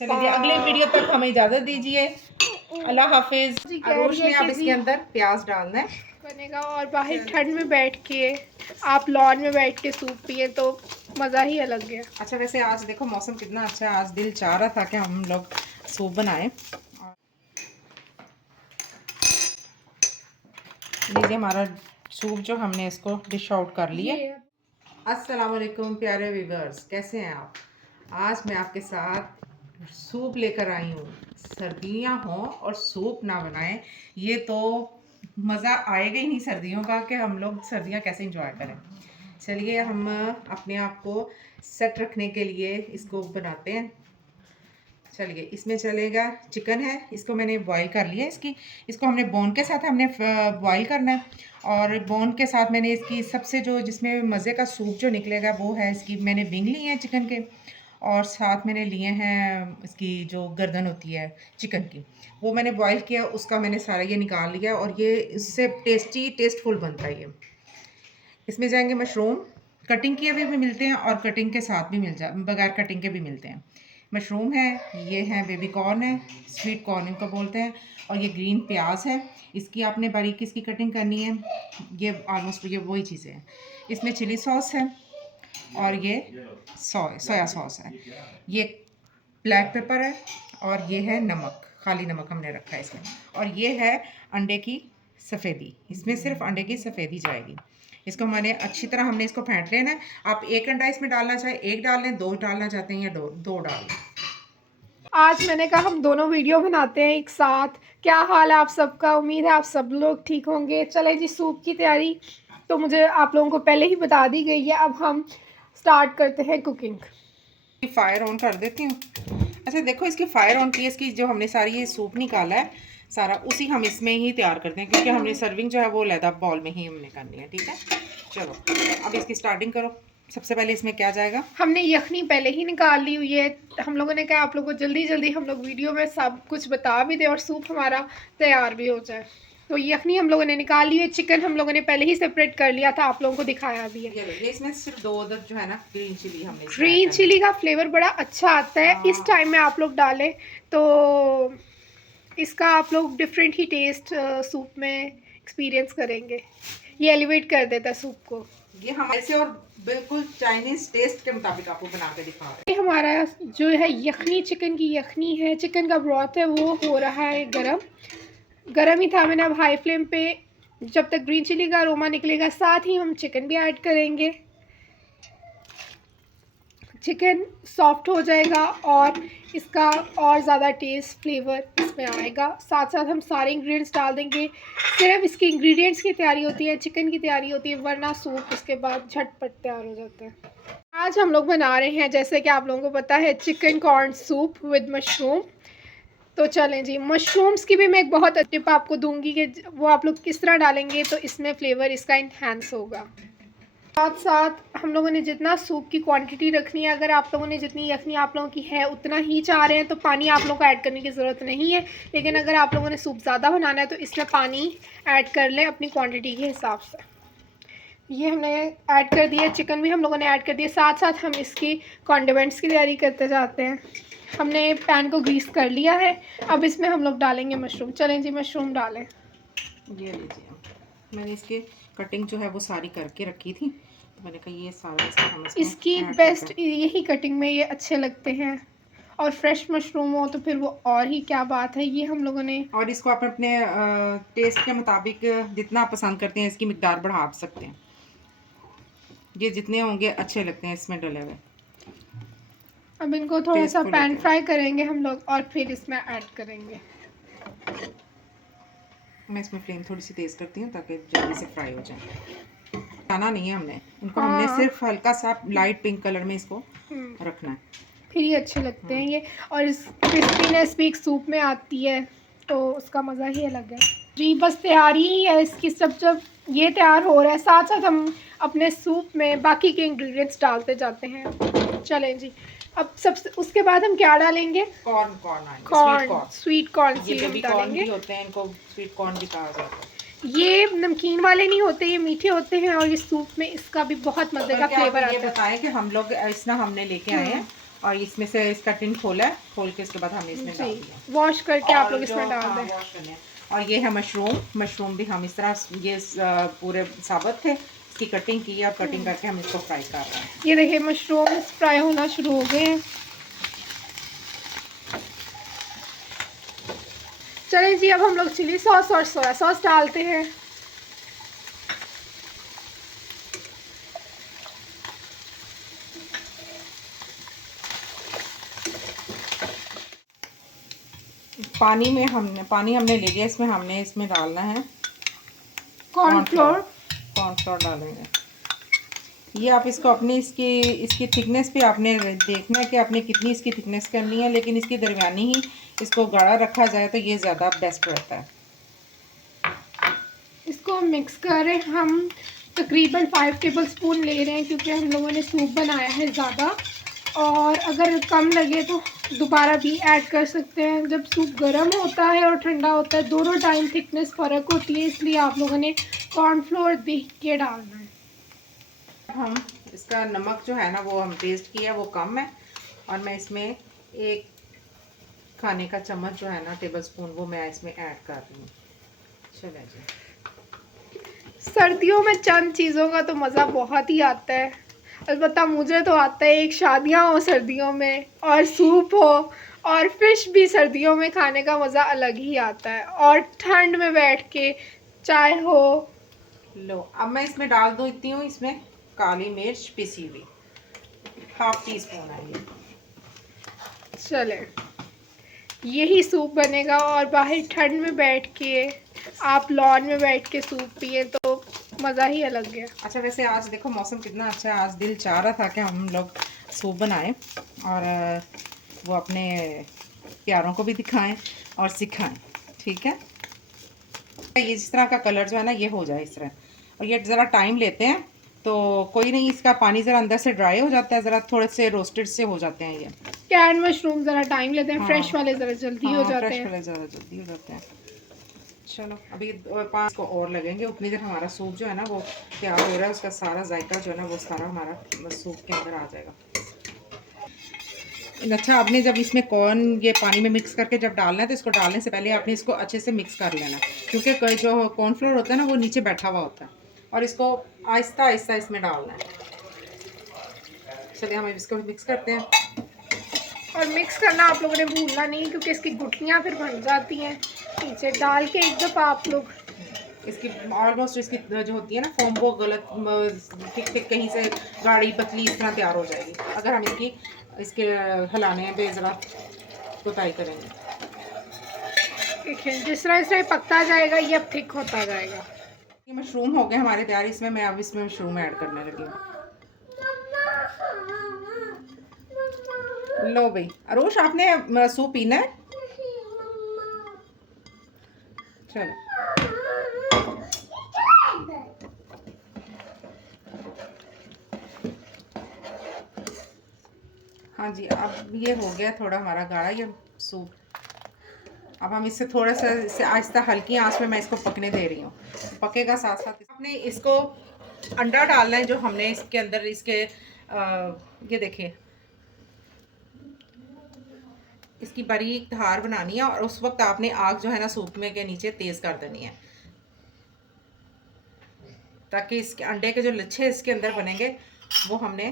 चलिए अगले वीडियो तक हमें इजाजत दीजिए। अल्लाह हाफिज। आरोश ने अब इसके अंदर प्याज डालना है बनेगा और बाहर ठंड में बैठ के आप लॉन में बैठ के सूप पिए तो मज़ा ही अलग है। अच्छा वैसे आज देखो मौसम कितना अच्छा है, आज दिल चाह रहा था कि हम लोग सूप बनाएं। लीजिए हमारा सूप जो हमने इसको डिश आउट कर लिया। अस्सलाम वालेकुम प्यारे व्यूअर्स, कैसे हैं आप? आज मैं आपके साथ सूप लेकर आई हूँ। सर्दियाँ हों और सूप ना बनाएं, ये तो मज़ा आएगा ही नहीं सर्दियों का कि हम लोग सर्दियाँ कैसे एंजॉय करें। चलिए हम अपने आप को सेट रखने के लिए इसको बनाते हैं। चलिए इसमें चलेगा चिकन है, इसको मैंने बॉईल कर लिया। इसको हमने बोन के साथ हमने बॉईल करना है और बोन के साथ मैंने इसकी सबसे जो जिसमें मज़े का सूप जो निकलेगा वो है इसकी मैंने विंग ली है चिकन के, और साथ मैंने लिए हैं इसकी जो गर्दन होती है चिकन की, वो मैंने बॉईल किया, उसका मैंने सारा ये निकाल लिया और ये इससे टेस्टफुल बनता है ये। इसमें जाएंगे मशरूम, कटिंग किए हुए भी मिलते हैं और कटिंग के साथ भी बगैर कटिंग के भी मिलते हैं। मशरूम है, ये है बेबी कॉर्न है, स्वीट कॉर्न इनको बोलते हैं, और ये ग्रीन प्याज है, इसकी आपने बारीक इसकी कटिंग करनी है। ये ऑलमोस्ट ये वही चीज़ें हैं। इसमें चिली सॉस है और ये सोया सॉस है, ये ब्लैक पेपर है और ये है नमक, खाली नमक हमने रखा है इसमें, और ये है अंडे की सफ़ेदी, इसमें सिर्फ अंडे की सफ़ेदी जाएगी। इसको अच्छी तरह हमने इसको फेंट लेना है। आप एक अंडा इसमें डालना चाहे एक डाल लें, दो डालना चाहते हैं या दो डाल लें। आज मैंने कहा हम दोनों वीडियो बनाते हैं एक साथ। क्या हाल है आप सबका? उम्मीद है आप सब लोग ठीक होंगे। चले जी, सूप की तैयारी तो मुझे आप लोगों को पहले ही बता दी गई है। अब हम स्टार्ट करते हैं कुकिंग। फायर ऑन कर देती हूँ। अच्छा देखो इसकी फायर ऑन की, इसकी जो हमने सारी ये सूप निकाला है सारा, उसी हम इसमें ही तैयार करते हैं क्योंकि हमने सर्विंग जो है वो लैदा बॉल में ही हमने करनी है। ठीक है, चलो अब इसकी स्टार्टिंग करो। सबसे पहले इसमें क्या जाएगा? हमने यखनी पहले ही निकाल ली हुई है। हम लोगों ने कहा आप लोगों को जल्दी जल्दी हम लोग वीडियो में सब कुछ बता भी दें और सूप हमारा तैयार भी हो जाए। तो यखनी हम लोगों ने निकाल ली है। चिकन हम लोगों ने पहले ही सेपरेट कर लिया था, आप लोगों को दिखाया भी है। ये इसमें सिर्फ दो उधर जो है ना ग्रीन चिली हमने, ग्रीन चिली का फ्लेवर बड़ा अच्छा आता है। इस टाइम में आप लोग डालें तो इसका आप लोग डिफरेंट ही टेस्ट सूप में एक्सपीरियंस करेंगे। ये एलिवेट कर देता है सूप को। ये हमारे से और बिल्कुल चाइनीज टेस्ट के मुताबिक आपको बना के दिखा रहे हैं। हमारा जो है यखनी, चिकन की यखनी है, चिकन का ब्रॉथ है, वो हो रहा है गरम ही था। मैंने अब हाई फ्लेम पे, जब तक ग्रीन चिली का अरोमा निकलेगा साथ ही हम चिकन भी ऐड करेंगे। चिकन सॉफ्ट हो जाएगा और इसका और ज़्यादा टेस्ट फ्लेवर इसमें आएगा। साथ साथ हम सारे इंग्रेडिएंट्स डाल देंगे। सिर्फ इसके इंग्रेडिएंट्स की तैयारी होती है, चिकन की तैयारी होती है, वरना सूप उसके बाद झटपट तैयार हो जाता है। आज हम लोग बना रहे हैं, जैसे कि आप लोगों को पता है, chicken corn soup with mushroom. तो चलें जी, मशरूम्स की भी मैं एक बहुत टिप आपको दूंगी कि वो आप लोग किस तरह डालेंगे तो इसमें फ्लेवर इसका इन्हेंस होगा। साथ साथ हम लोगों ने जितना सूप की क्वांटिटी रखनी है, अगर आप लोगों ने जितनी यखनी आप लोगों की है उतना ही चाह रहे हैं तो पानी आप लोगों को ऐड करने की ज़रूरत नहीं है। लेकिन अगर आप लोगों ने सूप ज़्यादा बनाना है तो इसमें पानी ऐड कर लें अपनी क्वांटिटी के हिसाब से। ये हमने ऐड कर दिया, चिकन भी हम लोगों ने ऐड कर दिया। साथ साथ हम इसकी कॉन्डिमेंट्स की तैयारी करते जाते हैं। हमने पैन को ग्रीस कर लिया है। अब इसमें हम लोग डालेंगे मशरूम। चलें जी, मशरूम डालें। ये लीजिए, मैंने इसके कटिंग जो है वो सारी करके रखी थी, तो मैंने कहा ये सारा इसकी बेस्ट यही कटिंग में ये अच्छे लगते हैं, और फ्रेश मशरूम हो तो फिर वो और ही क्या बात है। ये हम लोगों ने, और इसको आप अपने टेस्ट के मुताबिक जितना आप पसंद करते हैं इसकी मिकदार बढ़ा सकते हैं। ये जितने होंगे अच्छे लगते हैं इसमें डले हुए। अब इनको थोड़ा सा पैन फ्राई करेंगे हम लोग और फिर इसमें ऐड करेंगे। मैं इसमें फ्लेम थोड़ी सी तेज़ करती हूँ ताकि जल्दी से फ्राई हो जाए। खाना नहीं है हमने इनको, हमने सिर्फ हल्का सा लाइट पिंक कलर में इसको रखना है, फिर ये अच्छे लगते हैं ये। और इस क्रिस्पीनेस भी सूप में आती है तो उसका मज़ा ही अलग है जी। बस तैयारी ही है इसकी। सब जब ये तैयार हो रहा है साथ साथ हम अपने सूप में बाकी के इंग्रेडिएंट्स डालते जाते हैं। चलें जी, अब सबसे उसके बाद हम क्या डालेंगे? कॉर्न, स्वीट कॉर्न डालेंगे। होते हैं इनको स्वीट कॉर्न भी कहा जाता है। ये नमकीन वाले नहीं होते, ये मीठे होते हैं और ये सूप में इसका भी बहुत मज़े का फ्लेवर आता है। ये बताएं कि हम लोग इस ना हमने लेके आए हैं और इसमें से इसका टिन खोला है, खोल के इसके बाद हमने इसमें डाल दिया। वॉश करके आप लोग इसमें डाल हाँ, दें। वॉश करने हैं। और ये है मशरूम भी हम इस तरह ये पूरे साबुत थे, इसकी कटिंग की और कटिंग करके हम इसको फ्राई कर रहे हैं। ये देखिए मशरूम फ्राई होना शुरू हो गए हैं। चलिए जी, अब हम लोग चिली सॉस और सोया सॉस डालते हैं। पानी हमने ले लिया, इसमें डालना है कॉर्नफ्लोर डालेंगे। ये आप इसको अपनी इसकी थिकनेस पे आपने देखना है कि आपने कितनी इसकी थिकनेस करनी है, लेकिन इसकी दरमियानी ही इसको गाढ़ा रखा जाए तो ये ज़्यादा बेस्ट रहता है। इसको मिक्स करें। हम तकरीबन 5 टेबलस्पून ले रहे हैं क्योंकि हम लोगों ने सूप बनाया है ज़्यादा, और अगर कम लगे तो दोबारा भी ऐड कर सकते हैं। जब सूप गर्म होता है और ठंडा होता है, दोनों टाइम थिकनेस फ़र्क होती है, इसलिए आप लोगों ने कॉर्नफ्लोर देख के डालना है। हम इसका नमक जो है ना वो हम टेस्ट किया, वो कम है, और मैं इसमें 1 खाने का चम्मच जो है ना टेबलस्पून वो मैं इसमें ऐड कर रही हूँ। चलिए जी, सर्दियों में चंद चीज़ों का तो मज़ा बहुत ही आता है। अलबत्ता मुझे तो आता है, एक शादियाँ हो सर्दियों में और सूप हो और फिश भी सर्दियों में खाने का मज़ा अलग ही आता है, और ठंड में बैठ के चाय हो। लो अब मैं इसमें डाल दूँ इतनी हूँ, इसमें काली मिर्च पिसी हुई 1/2 टीस्पून है ये। चले, यही सूप बनेगा, और बाहर ठंड में बैठ के आप लॉन में बैठ के सूप पिए तो मज़ा ही अलग है। अच्छा, वैसे आज देखो मौसम कितना अच्छा है, आज दिल चाह रहा था कि हम लोग सूप बनाएं और वो अपने प्यारों को भी दिखाएं और सिखाएं। ठीक है, ये जिस तरह का कलर जो है ना ये हो जाए इस तरह, और ये ज़रा टाइम लेते हैं तो कोई नहीं, इसका पानी ज़रा अंदर से ड्राई हो जाता है, ज़रा थोड़े से रोस्टेड से हो जाते हैं। ये कैन मशरूम ज़रा टाइम लेते हैं, हाँ, फ्रेश वाले ज़रा जल्दी हो जाते फ्रेश हैं। वाले ज़्यादा जल्दी हो जाते हैं। चलो अभी 5 को और लगेंगे, उतनी देर हमारा सूप जो है ना वो तैयार हो रहा है, उसका सारा जायका जो है ना वो सारा हमारा सूप के अंदर आ जाएगा। अच्छा, आपने जब इसमें कॉर्न ये पानी में मिक्स करके जब डालना है तो इसको डालने से पहले आपने इसको अच्छे से मिक्स कर लेना, क्योंकि जो कॉर्नफ्लोर होता है ना वो नीचे बैठा हुआ होता है, और इसको आहिस्ता आहिस्ता इसमें डालना है। चलिए हम इसको मिक्स करते हैं। और मिक्स करना आप लोगों ने भूलना नहीं, क्योंकि इसकी गुठलियाँ फिर बन जाती हैं। नीचे डाल के एक दफ़ा आप लोग इसकी ऑलमोस्ट इसकी जो होती है ना फोम वो गलत ठीक ठीक कहीं से गाढ़ी पतली इस तरह तैयार हो जाएगी अगर हम इसके हिलाने पे ज़रा कोताही करेंगे। देखिए जिस तरह पकता जाएगा ये अब थिक होता जाएगा। ये मशरूम हो गए हमारे तैयार, इसमें मैं अब इसमें मशरूम ऐड करने लगी हूँ। लो भाई अरोश, आपने सूप पीना है? चलो हाँ जी, अब ये हो गया थोड़ा हमारा गाढ़ा ये सूप। अब हम इससे थोड़ा सा इसे आहिस्ता हल्की आंच में मैं इसको पकने दे रही हूँ, पकेगा साथ साथ। आपने इसको अंडा डालना है जो हमने इसके अंदर ये देखिए इसकी बारीक धार बनानी है, और उस वक्त आपने आग जो है ना सूप में के नीचे तेज़ कर देनी है, ताकि इसके अंडे के जो लच्छे इसके अंदर बनेंगे वो हमने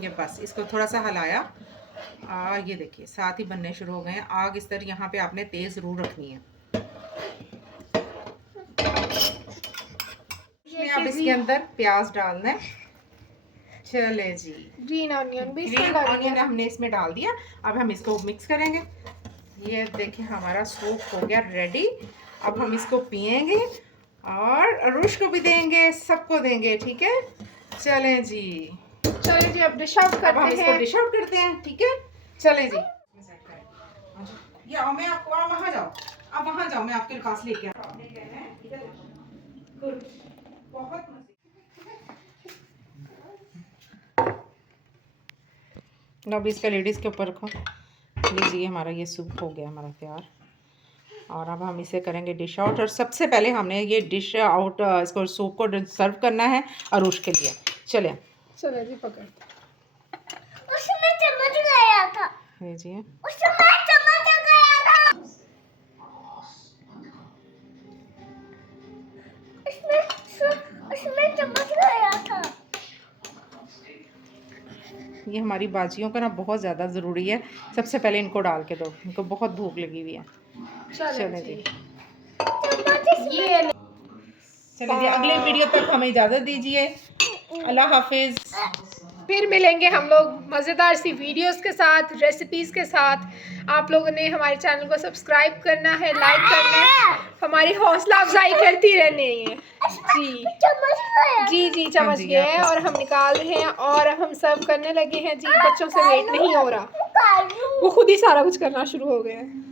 ये बस इसको थोड़ा सा हलाया, ये देखिए साथ ही बनने शुरू हो गए हैं। आग इस तरह यहाँ पे आपने तेज़ ज़रूर रखनी है। अब इसके अंदर प्याज डालना है। चले जी, ग्रीन ऑनियन भी ग्रीन ऑनियन हमने इसमें डाल दिया। अब हम इसको मिक्स करेंगे। ये देखिए हमारा सूप हो गया रेडी। अब हम इसको पियेंगे और अरुष को भी देंगे, सबको देंगे। ठीक है, चलें जी, चलिए जी अब डिश आउट करते हैं। इसको डिश आउट करते हैं। ठीक है, चलें जी। ये आओ, मैं आपको वहाँ जाओ, आप वहाँ जाओ, मैं आपके पास लेके आ। बहुत अब इसका लेडीज़ के ऊपर रखो। लीजिए हमारा ये सूप हो गया हमारा तैयार, और अब हम इसे करेंगे डिश आउट। और सबसे पहले हमने ये डिश आउट इसको सूप को सर्व करना है अरुष के लिए। चले चले जी पकड़। उसमें चम्मच गया लीजिए। ये हमारी बाजियों का ना बहुत ज़्यादा ज़रूरी है। सबसे पहले इनको डाल के दो, इनको बहुत भूख लगी हुई है। चलें जी, चलिए जी, अगले वीडियो तक हमें इजाज़त दीजिए। अल्लाह हाफिज़। फिर मिलेंगे हम लोग मज़ेदार सी वीडियोस के साथ, रेसिपीज़ के साथ। आप लोगों ने हमारे चैनल को सब्सक्राइब करना है, लाइक करना है, हमारी हौसला अफजाई करती रहनी है। जी जी, हाँ चम्मच जी, गया है आप और हम निकाल रहे हैं और हम सर्व करने लगे हैं जी। बच्चों से वेट नहीं हो रहा, वो खुद ही सारा कुछ करना शुरू हो गया है।